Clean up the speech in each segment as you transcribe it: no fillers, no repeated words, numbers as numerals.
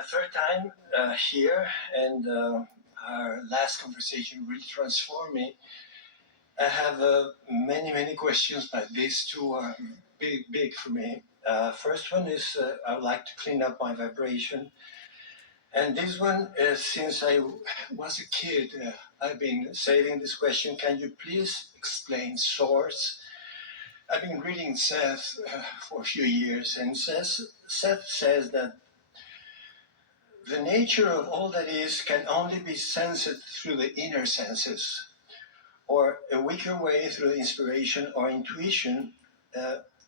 my third time here, and our last conversation really transformed me. I have many questions, but these two are big for me. First one is I would like to clean up my vibration. And this one, since I was a kid, I've been saving this question. Can you please explain source? I've been reading Seth for a few years, and Seth says that the nature of all that is can only be sensed through the inner senses, or a weaker way through inspiration or intuition.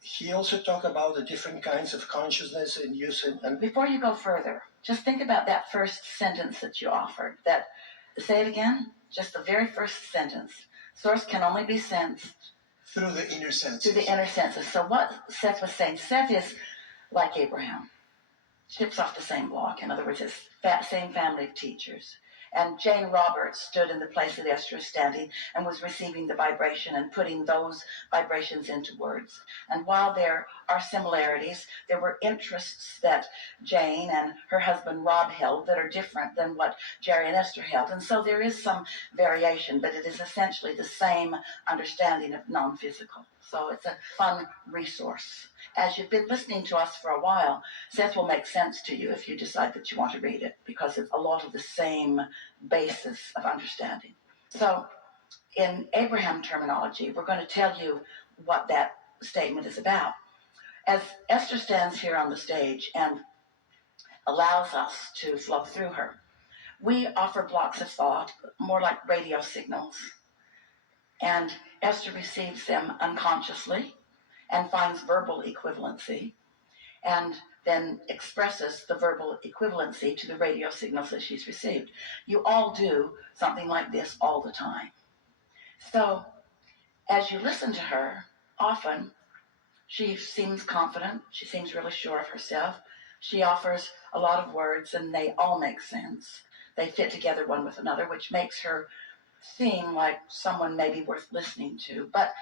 He also talked about the different kinds of consciousness and use. And before you go further, just think about that first sentence that you offered. Say it again. Just the very first sentence. Source can only be sensed through the inner senses. Through the inner senses. So what Seth was saying, Seth is like Abraham. Ships off the same block. In other words, it's same family of teachers. And Jane Roberts stood in the place that Esther is standing and was receiving the vibration and putting those vibrations into words. And while there are similarities, there were interests that Jane and her husband Rob held that are different than what Jerry and Esther held. And so there is some variation, but it is essentially the same understanding of non-physical. So it's a fun resource. As you've been listening to us for a while, Seth will make sense to you if you decide that you want to read it, because it's a lot of the same basis of understanding. So in Abraham terminology, we're going to tell you what that statement is about. As Esther stands here on the stage and allows us to flow through her, we offer blocks of thought, more like radio signals, and Esther receives them unconsciously and finds verbal equivalency, and then expresses the verbal equivalency to the radio signals that she's received. You all do something like this all the time. So as you listen to her, often she seems confident, she seems really sure of herself. She offers a lot of words and they all make sense. They fit together one with another, which makes her seem like someone maybe worth listening to. But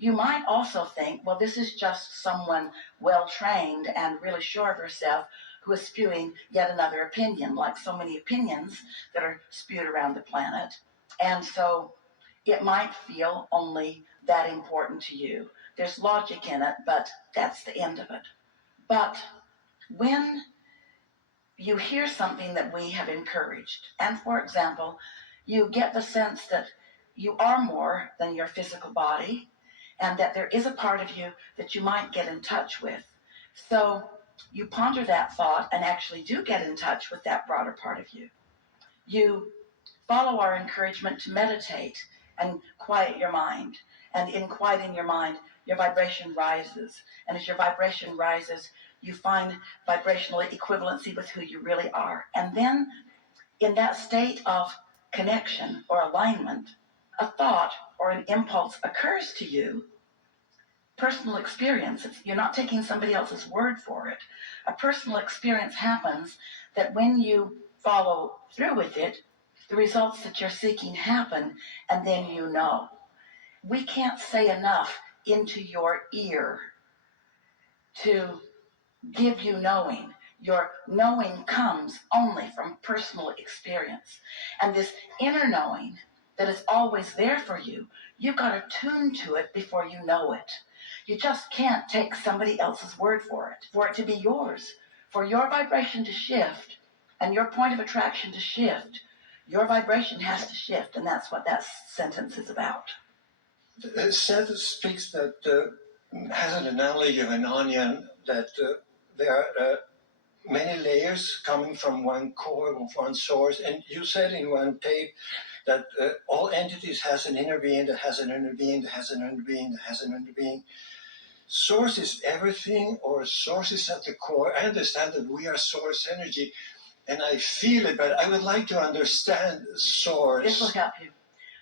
you might also think, well, this is just someone well-trained and really sure of herself who is spewing yet another opinion, like so many opinions that are spewed around the planet. And so it might feel only that important to you. There's logic in it, but that's the end of it. But when you hear something that we have encouraged, and for example, you get the sense that you are more than your physical body, and that there is a part of you that you might get in touch with. So you ponder that thought and actually do get in touch with that broader part of you. You follow our encouragement to meditate and quiet your mind. And in quieting your mind, your vibration rises. And as your vibration rises, you find vibrational equivalency with who you really are. And then in that state of connection or alignment, a thought or an impulse occurs to you, personal experience. You're not taking somebody else's word for it. A personal experience happens that when you follow through with it, the results that you're seeking happen, and then you know. We can't say enough into your ear to give you knowing. Your knowing comes only from personal experience. And this inner knowing that is always there for you, you've got to tune to it before you know it. You just can't take somebody else's word for it to be yours. For your vibration to shift and your point of attraction to shift, your vibration has to shift, and that's what that sentence is about. Seth speaks that, has an analogy of an onion, that there are many layers coming from one core, one source, and you said in one tape that all entities has an inner being that has an inner being that has an inner being that has an inner being. Source is everything, or source is at the core. I understand that we are source energy, and I feel it, but I would like to understand source. This will help you.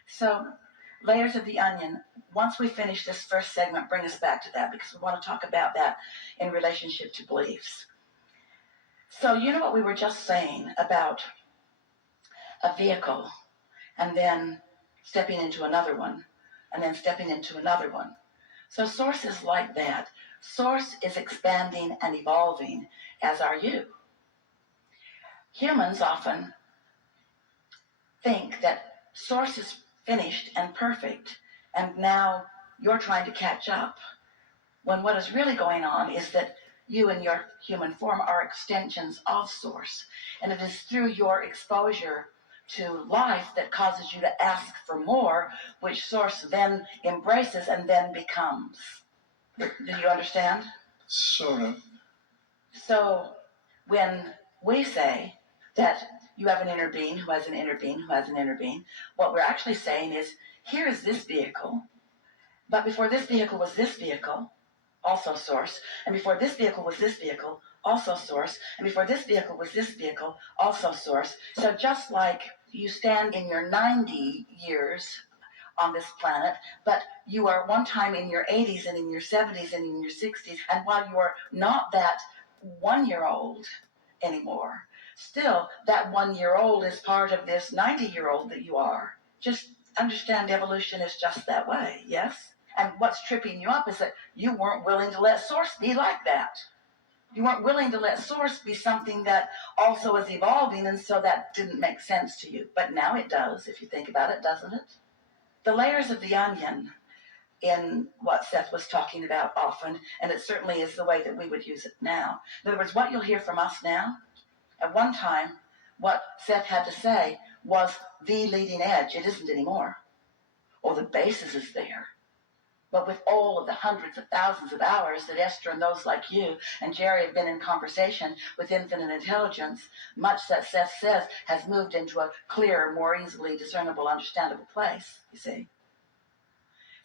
So, layers of the onion. Once we finish this first segment, bring us back to that, because we want to talk about that in relationship to beliefs. So you know what we were just saying about a vehicle, and then stepping into another one, and then stepping into another one. So source is like that. Source is expanding and evolving, as are you. Humans often think that source is finished and perfect, and now you're trying to catch up, when what is really going on is that you and your human form are extensions of source, and it is through your exposure to life that causes you to ask for more, which source then embraces and then becomes. Do you understand? Sort of. So when we say that you have an inner being who has an inner being who has an inner being, what we're actually saying is, here is this vehicle, but before this vehicle was this vehicle, also source, and before this vehicle was this vehicle, also source, and before this vehicle was this vehicle, also source. So just like you stand in your 90 years on this planet, but you are one time in your 80s and in your 70s and in your 60s, and while you are not that 1-year-old anymore, still that 1-year-old is part of this 90-year-old that you are. Just understand evolution is just that way, yes? And what's tripping you up is that you weren't willing to let source be like that. You weren't willing to let source be something that also is evolving, and so that didn't make sense to you. But now it does, if you think about it, doesn't it? The layers of the onion in what Seth was talking about often, and it certainly is the way that we would use it now. In other words, what you'll hear from us now, at one time, what Seth had to say was the leading edge. It isn't anymore. Or the basis is there. But with all of the hundreds of thousands of hours that Esther and those like you and Jerry have been in conversation with infinite intelligence, much that Seth says has moved into a clearer, more easily discernible, understandable place, you see.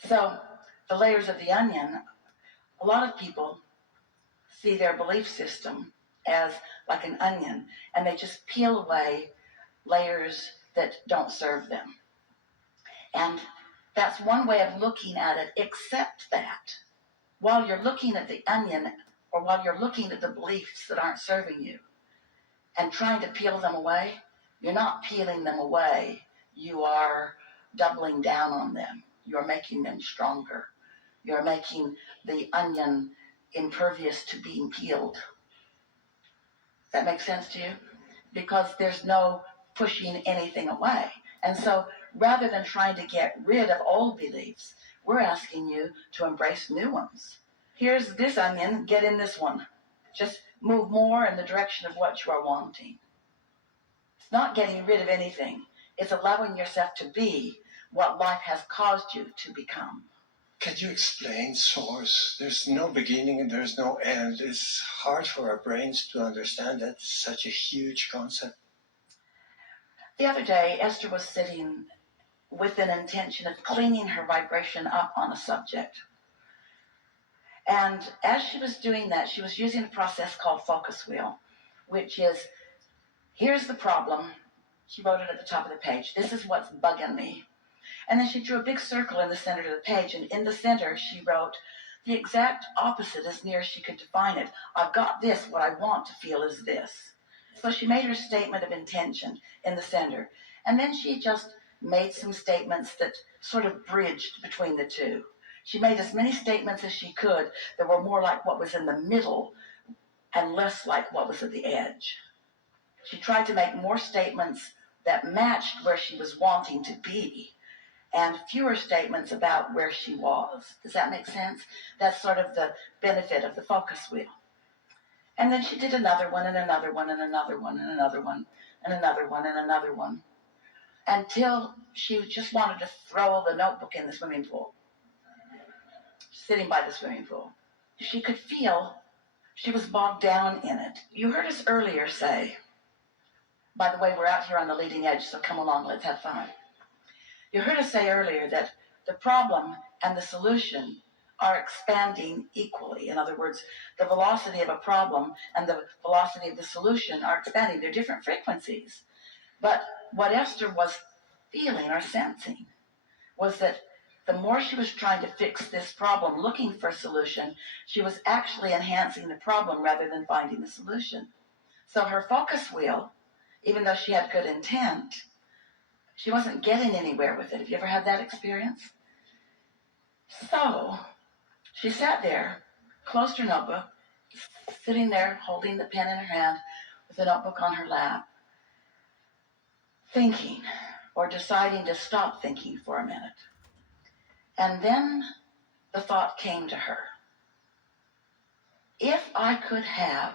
So the layers of the onion, a lot of people see their belief system as like an onion, and they just peel away layers that don't serve them. And that's one way of looking at it, except that while you're looking at the onion, or while you're looking at the beliefs that aren't serving you and trying to peel them away, you're not peeling them away. You are doubling down on them. You're making them stronger. You're making the onion impervious to being peeled. That makes sense to you? Because there's no pushing anything away. And so rather than trying to get rid of old beliefs, we're asking you to embrace new ones. Here's this onion, get in this one. Just move more in the direction of what you are wanting. It's not getting rid of anything. It's allowing yourself to be what life has caused you to become. Can you explain source? There's no beginning and there's no end. It's hard for our brains to understand that. It's such a huge concept. The other day, Esther was sitting with an intention of cleaning her vibration up on a subject. And as she was doing that, she was using a process called focus wheel, which is, here's the problem. She wrote it at the top of the page. This is what's bugging me. And then she drew a big circle in the center of the page, and in the center she wrote the exact opposite as near as she could define it. I've got this, what I want to feel is this. So she made her statement of intention in the center. And then she just made some statements that sort of bridged between the two. She made as many statements as she could that were more like what was in the middle and less like what was at the edge. She tried to make more statements that matched where she was wanting to be and fewer statements about where she was. Does that make sense? That's sort of the benefit of the focus wheel. And then she did another one and another one and another one and another one and another one and another one until she just wanted to throw the notebook in the swimming pool, sitting by the swimming pool. She could feel she was bogged down in it. You heard us earlier say, by the way, we're out here on the leading edge, so come along, let's have fun. You heard us say earlier that the problem and the solution are expanding equally. In other words, the velocity of a problem and the velocity of the solution are expanding. They're different frequencies. But what Esther was feeling or sensing was that the more she was trying to fix this problem, looking for a solution, she was actually enhancing the problem rather than finding the solution. So her focus wheel, even though she had good intent, she wasn't getting anywhere with it. Have you ever had that experience? So she sat there, closed her notebook, sitting there holding the pen in her hand with the notebook on her lap. thinking or deciding to stop thinking for a minute. And then the thought came to her, if I could have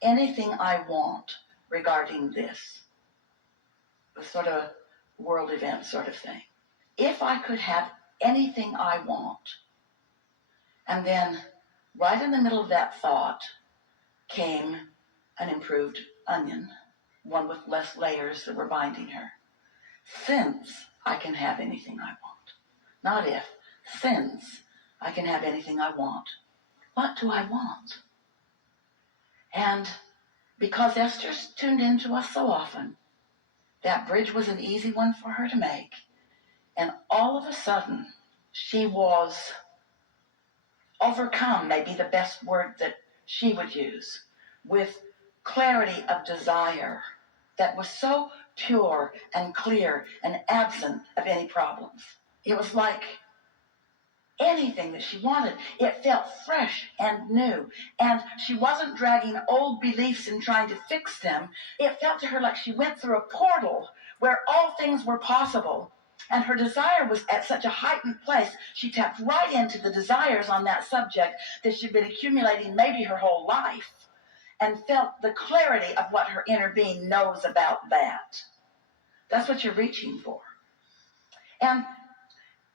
anything I want regarding this, a sort of a world event sort of thing. If I could have anything I want. And then right in the middle of that thought came an improved onion, one with less layers that were binding her. Since I can have anything I want. Not if. Since I can have anything I want. What do I want? And because Esther's tuned into us so often, that bridge was an easy one for her to make. And all of a sudden, she was overcome, maybe the best word that she would use, with clarity of desire that was so pure and clear and absent of any problems. It was like anything that she wanted. It felt fresh and new. And she wasn't dragging old beliefs and trying to fix them. It felt to her like she went through a portal where all things were possible. And her desire was at such a heightened place, she tapped right into the desires on that subject that she'd been accumulating maybe her whole life, and felt the clarity of what her inner being knows about that. That's what you're reaching for. And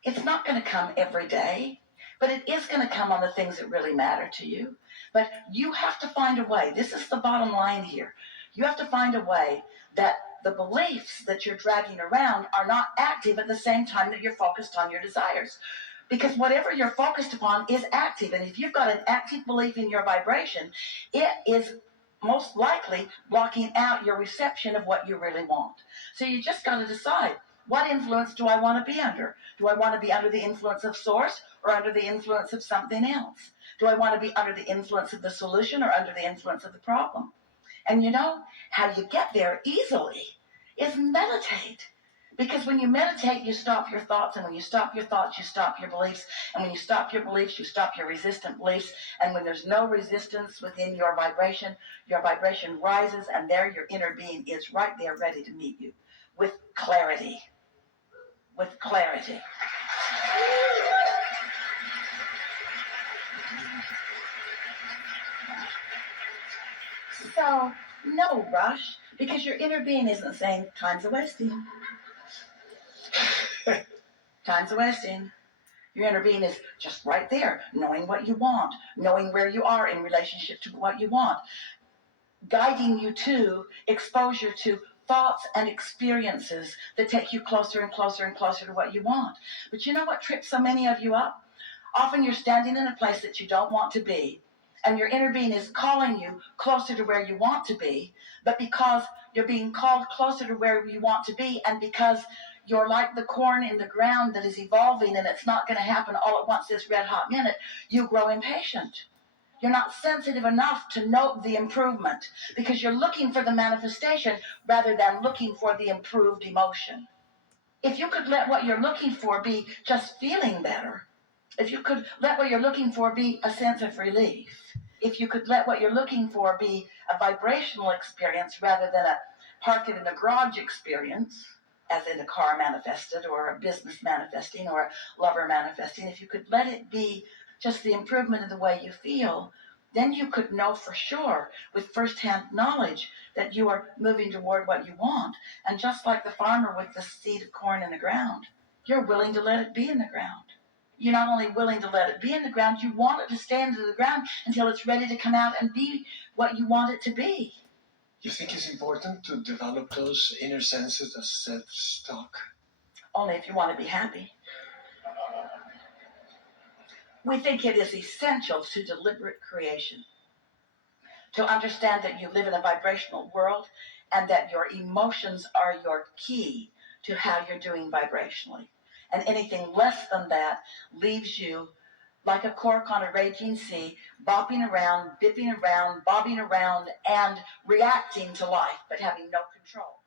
it's not going to come every day, but it is going to come on the things that really matter to you. But you have to find a way. This is the bottom line here. You have to find a way that the beliefs that you're dragging around are not active at the same time that you're focused on your desires. Because whatever you're focused upon is active. And if you've got an active belief in your vibration, it is most likely blocking out your reception of what you really want. So you just got to decide, what influence do I want to be under? Do I want to be under the influence of source or under the influence of something else? Do I want to be under the influence of the solution or under the influence of the problem? And you know how you get there easily is meditate. Because when you meditate, you stop your thoughts. And when you stop your thoughts, you stop your beliefs. And when you stop your beliefs, you stop your resistant beliefs. And when there's no resistance within your vibration rises. And there your inner being is right there ready to meet you with clarity. With clarity. So, no rush, because your inner being isn't saying, time's a wasting. Time's a wasting. Your inner being is just right there, knowing what you want, knowing where you are in relationship to what you want, guiding you to exposure to thoughts and experiences that take you closer and closer and closer to what you want. But you know what trips so many of you up? Often you're standing in a place that you don't want to be, and your inner being is calling you closer to where you want to be, but because you're being called closer to where you want to be, and because you're like the corn in the ground that is evolving and it's not going to happen all at once this red hot minute, you grow impatient. You're not sensitive enough to note the improvement because you're looking for the manifestation rather than looking for the improved emotion. If you could let what you're looking for be just feeling better, if you could let what you're looking for be a sense of relief, if you could let what you're looking for be a vibrational experience rather than a parket in a garage experience, as in a car manifested or a business manifesting or a lover manifesting, if you could let it be just the improvement of the way you feel, then you could know for sure with firsthand knowledge that you are moving toward what you want. And just like the farmer with the seed of corn in the ground, you're willing to let it be in the ground. You're not only willing to let it be in the ground, you want it to stay into the ground until it's ready to come out and be what you want it to be. You think it's important to develop those inner senses of self-talk? Only if you want to be happy. We think it is essential to deliberate creation, to understand that you live in a vibrational world and that your emotions are your key to how you're doing vibrationally. And anything less than that leaves you like a cork on a raging sea, bopping around, bipping around, bobbing around, and reacting to life, but having no control.